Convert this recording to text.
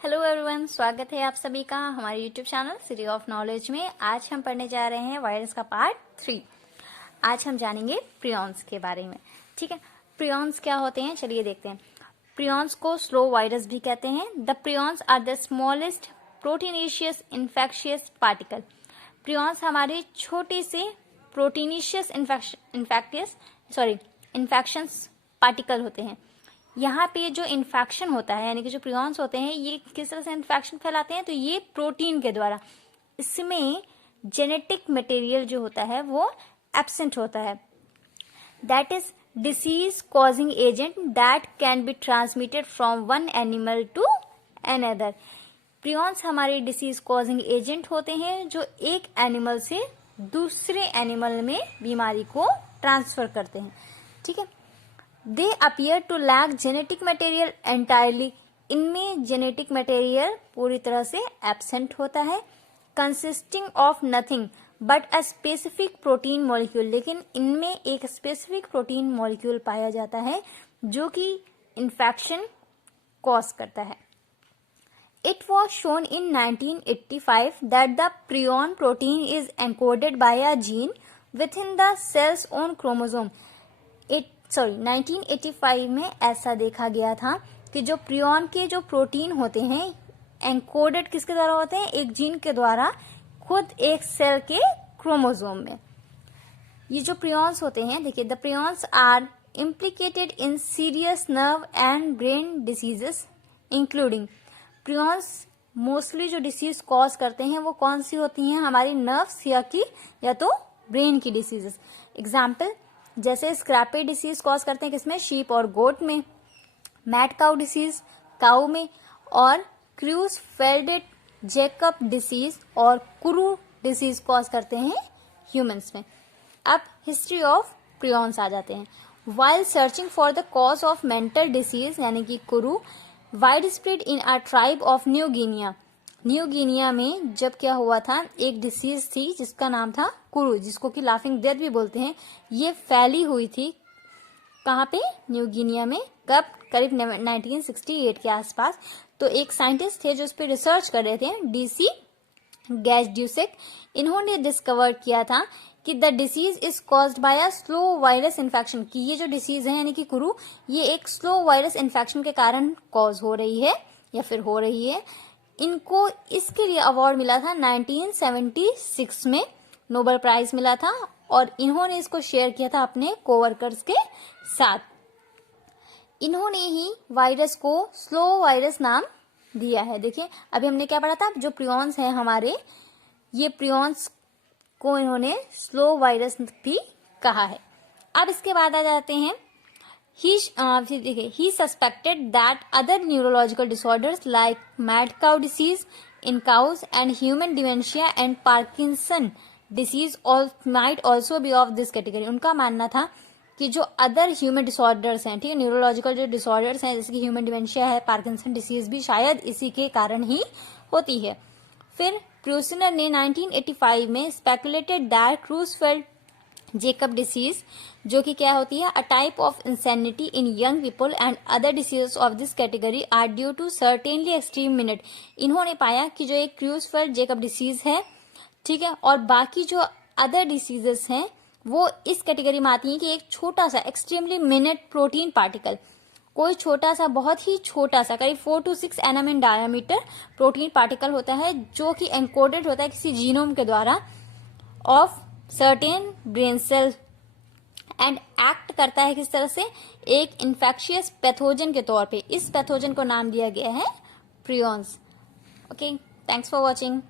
Hello everyone, स्वागत है आप सभी का हमारे YouTube channel city of knowledge में। आज हम पढ़ने जा रहे हैं वायरस का पार्ट 3। आज हम जानेंगे प्रियॉन्स के बारे में। ठीक है, प्रियॉन्स क्या होते हैं चलिए देखते हैं। प्रियॉन्स को स्लो वायरस भी कहते हैं। The prions are the smallest proteinaceous infectious particle. Prions हमारे छोटे से प्रोटीनेशियस इन्फेक्शंस पार्टिकल होते हैं। यहाँ पे जो इन्फेक्शन होता है यानी कि जो प्रियॉन्स होते हैं ये किस तरह से इन्फेक्शन फैलाते हैं, तो ये प्रोटीन के द्वारा। इसमें जेनेटिक मटेरियल जो होता है वो एब्सेंट होता है। That is disease causing agent that can be transmitted from one animal to another. Prions हमारे डिसीज कॉजिंग एजेंट होते हैं जो एक एनिमल से दूसरे एनिमल में बीमारी को ट्रांसफर करते हैं। ठीक है, they appear to lack genetic material entirely. इनमें जेनेटिक मटेरियल पूरी तरह से एब्सेंट होता है। Consisting of nothing but a specific protein molecule. लेकिन इनमें एक स्पेसिफिक प्रोटीन मॉलिक्यूल पाया जाता है जो कि इन्फेक्शन कॉज करता है। It was shown in 1985 that the prion protein is encoded by a gene within the cell's own chromosome. 1985 में ऐसा देखा गया था कि जो प्रियॉन के जो प्रोटीन होते हैं एंकोडेड किसके द्वारा होते हैं, एक जीन के द्वारा खुद एक सेल के क्रोमोसोम में। ये जो प्रियॉन्स होते हैं, देखिए, the prions are implicated in serious nerve and brain diseases including. Prions mostly जो डिसीज कॉज करते हैं वो कौन सी होती हैं, हमारी नर्व्स या तो ब्रेन की डिसीजेस। एग्जाम्पल जैसे स्क्रैपे डिसीज कॉज करते हैं किसमें, शीप और गोट में। मैड काउ डिसीज काउ में। और क्रूज फेल्डेड जेकब डिसीज और कुरू डिसीज कॉज करते हैं ह्यूमंस में। अब हिस्ट्री ऑफ प्रियॉन्स आ जाते हैं। While searching for the cause of mental disease यानी कि Kuru wide spread in a tribe of new Guinea. New Guinea में जब क्या हुआ था, एक डिसीज थी जिसका नाम था कुरू, जिसको कि लाफिंग डेथ भी बोलते हैं। ये फैली हुई थी कहाँ पे, न्यू गिनिया में। कब, करीब 1968 के आसपास। तो एक साइंटिस्ट थे जो उस पर रिसर्च कर रहे थे, DC गैस्ड्यूसेक। इन्होंने डिस्कवर किया था कि the disease is caused by a slow virus infection, कि ये जो डिसीज है यानी कि कुरू, ये एक स्लो वायरस इन्फेक्शन के कारण कॉज हो रही है या फिर हो रही है। इनको इसके लिए अवार्ड मिला था 1976 में, नोबेल प्राइज मिला था। और इन्होंने इसको शेयर किया था अपने कोवर्कर्स के साथ। इन्होंने ही वायरस को स्लो वायरस नाम दिया है। देखिए, अभी हमने क्या पढ़ा था, जो प्रियॉन्स हैं हमारे, ये प्रियॉन्स को इन्होंने स्लो वायरस भी कहा है। अब इसके बाद आ जाते हैं he suspected that other neurological disorders like mad cow disease in cows and human dementia and Parkinson disease might also be of this category. उनका मानना था कि जो अदर ह्यूमन डिसऑर्डर्स हैं, ठीक है, न्यूरोलॉजिकल जो डिसऑर्डर्स हैं जैसे कि ह्यूमन डिमेंशिया है, पार्किंसन डिसीज भी शायद इसी के कारण ही होती है। फिर प्रूसनर ने 1985 में speculated that Creutzfeldt Jakob disease, जो कि क्या होती है, a type of insanity in young people and other diseases of this category are due to certainly extreme minute. इन्होंने पाया कि जो एक क्रूजफेल्ड जेकब डिसीज है, ठीक है, और बाकी जो अदर डिसीजेस हैं वो इस कैटेगरी में आती हैं कि एक छोटा सा एक्सट्रीमली मिनट प्रोटीन पार्टिकल, कोई छोटा सा, बहुत ही छोटा सा, करीब 4 to 6 nm in diameter protein particle होता है जो कि एनकोडेड होता है किसी जीनोम के द्वारा of certain brain cell and act करता है किस तरह से, एक इन्फेक्शियस पैथोजन के तौर पे। इस पैथोजन को नाम दिया गया है prions. Okay, thanks for watching.